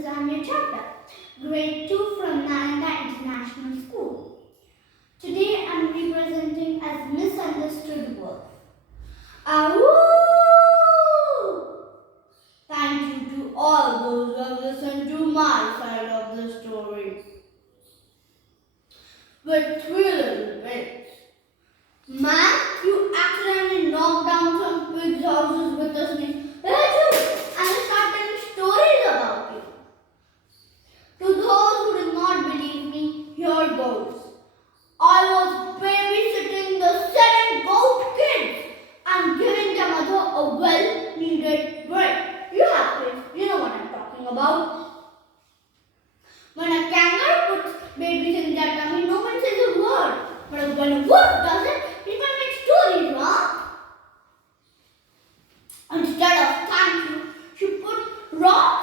is Aanya Chavda, grade 2 from Nalanda International School. Today I am representing as misunderstood words. Aaaaaaaaaaaaoooooooooo! Thank you to all those who have listened to my side of the story. With 3 little bits. Man, you accidentally knocked down some pigs' houses with a sneeze. And I start telling stories about you. To those who did not believe me, here goes. I was babysitting the 7 goat kids and giving their mother a well-needed break. You have kids, you know what I'm talking about. When a kangaroo puts babies in their tummy, no one says a word. But when a wolf does it, people make stories, huh? Instead of thank you, she put raw